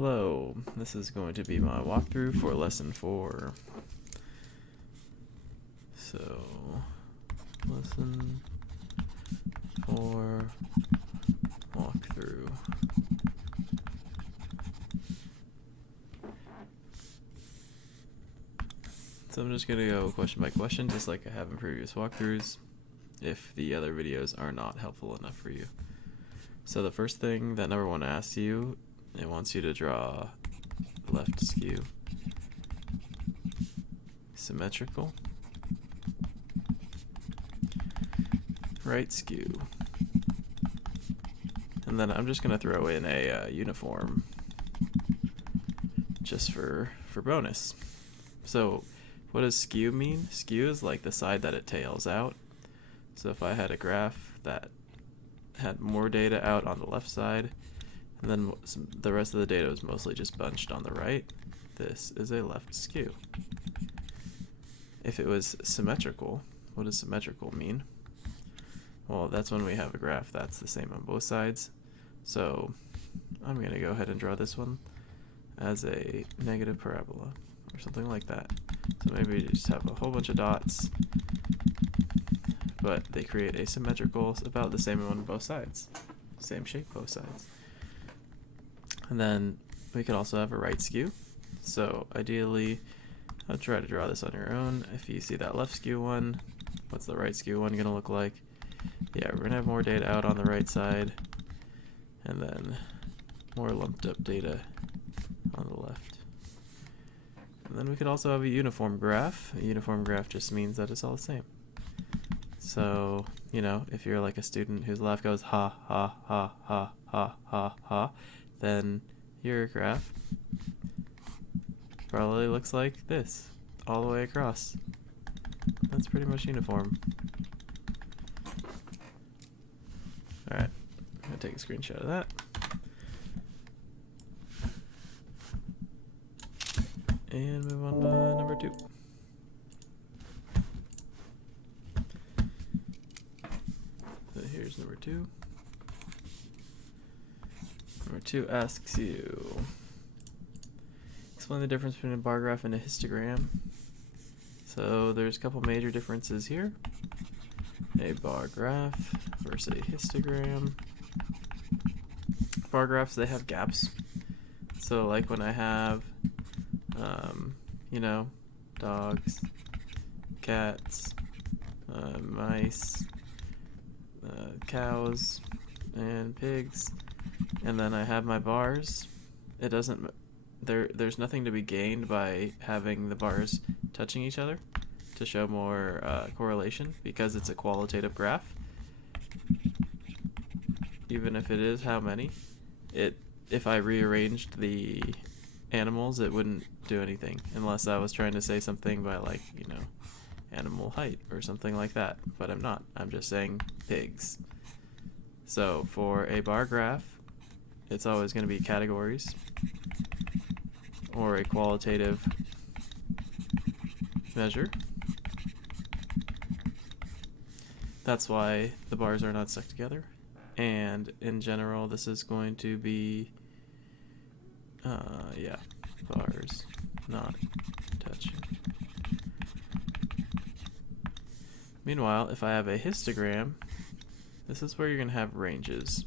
Hello, this is going to be my walkthrough for lesson 4. So, lesson 4 walkthrough. So I'm just going to go question by question, just like I have in previous walkthroughs, if the other videos are not helpful enough for you. So the first thing that number 1 asks you, it wants you to draw left skew, symmetrical, right skew, and then I'm just going to throw in a uniform just for bonus. So what does skew mean? Skew is like the side that it tails out. So if I had a graph that had more data out on the left side, and then the rest of the data was mostly just bunched on the right, this is a left skew. If it was symmetrical, what does symmetrical mean? Well, that's when we have a graph that's the same on both sides. So I'm going to go ahead and draw this one as a negative parabola or something like that. So maybe you just have a whole bunch of dots, but they create a symmetrical, about the same on both sides, same shape both sides. And then we could also have a right skew. So ideally, I'll try to draw this on your own. If you see that left skew one, what's the right skew one gonna look like? Yeah, we're gonna have more data out on the right side, and then more lumped up data on the left. And then we could also have a uniform graph. A uniform graph just means that it's all the same. So, you know, if you're like a student whose laugh goes ha, ha, ha, ha, ha, ha, ha, then your graph probably looks like this, all the way across. That's pretty much uniform. Alright, I'm going to take a screenshot of that. And move on to number 2. So here's number 2. Number 2 asks you, explain the difference between a bar graph and a histogram. So there's a couple major differences here. A bar graph versus a histogram. Bar graphs, they have gaps. So like when I have, you know, dogs, cats, mice, cows, and pigs, and then I have my bars, it doesn't, there's nothing to be gained by having the bars touching each other to show more correlation, because it's a qualitative graph. Even if it is how many, if I rearranged the animals, it wouldn't do anything unless I was trying to say something by, like, you know, animal height or something like that, but I'm not. I'm just saying pigs. So for a bar graph, it's always going to be categories or a qualitative measure. That's why the bars are not stuck together. And in general, this is going to be, yeah, bars not touching. Meanwhile, if I have a histogram, this is where you're going to have ranges.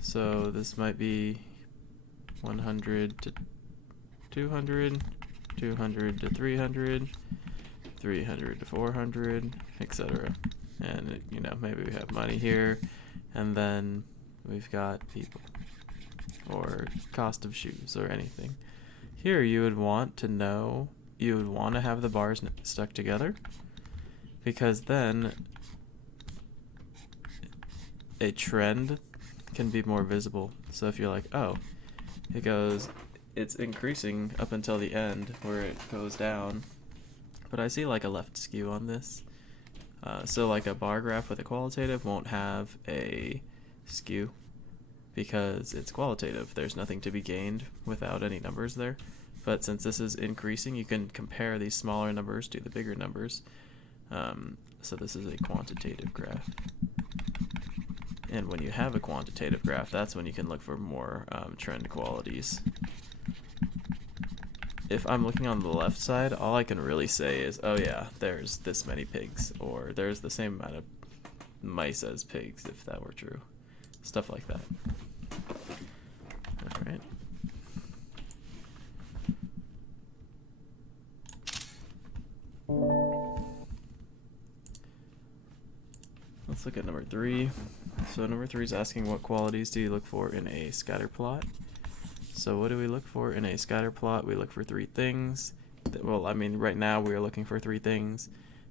So this might be 100 to 200, 200 to 300, 300 to 400, etc. And, you know, maybe we have money here, and then we've got people, or cost of shoes, or anything. Here you would want to know, you would want to have the bars stuck together, because then a trend can be more visible. So if you're like, oh, it's increasing up until the end where it goes down, but I see like a left skew on this. So like a bar graph with a qualitative won't have a skew because it's qualitative. There's nothing to be gained without any numbers there. But since this is increasing, you can compare these smaller numbers to the bigger numbers. So this is a quantitative graph. And when you have a quantitative graph, that's when you can look for more trend qualities. If I'm looking on the left side, all I can really say is, oh yeah, there's this many pigs, or there's the same amount of mice as pigs, if that were true. Stuff like that. Alright. Let's look at number 3. So number 3 is asking what qualities do you look for in a scatter plot? So what do we look for in a scatter plot? We look for 3 things. Well, I mean, right now we are looking for 3 things.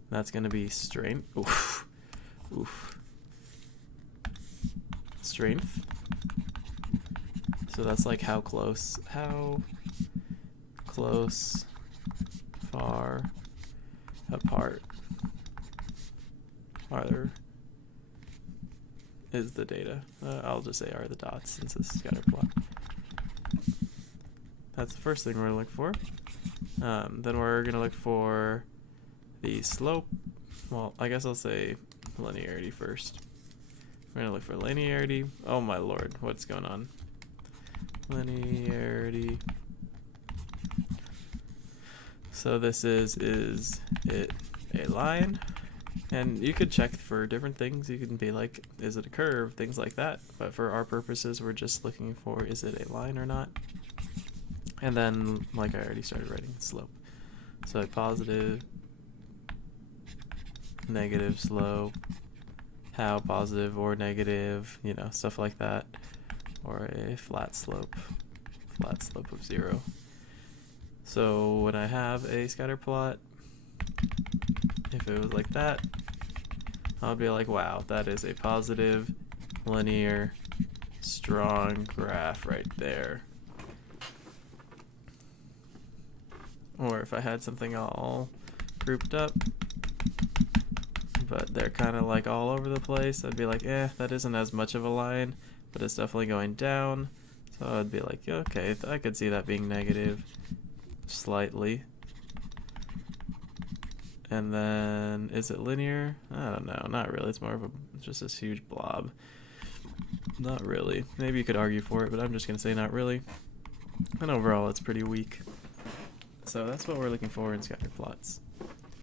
That's going to be strength. Oof. Oof. Strength. So that's like how close, far apart is the data. I'll just say are the dots since it's a scatter plot. That's the first thing we're going to look for. Then we're going to look for the slope. Well, I guess I'll say linearity first. We're going to look for linearity. Oh my lord, what's going on? Linearity. So this is it a line? And you could check for different things. You can be like, is it a curve? Things like that. But for our purposes, we're just looking for, is it a line or not? And then, like I already started writing, slope. So a positive, negative slope, how positive or negative, you know, stuff like that. Or a flat slope of 0. So when I have a scatter plot, if it was like that, I'll be like, wow, that is a positive, linear, strong graph right there. Or if I had something all grouped up, but they're kind of like all over the place, I'd be like, that isn't as much of a line, but it's definitely going down. So I'd be like, okay, I could see that being negative slightly. And then, is it linear? I don't know, not really. It's more of just this huge blob. Not really. Maybe you could argue for it, but I'm just going to say not really. And overall, it's pretty weak. So that's what we're looking for in scatter plots.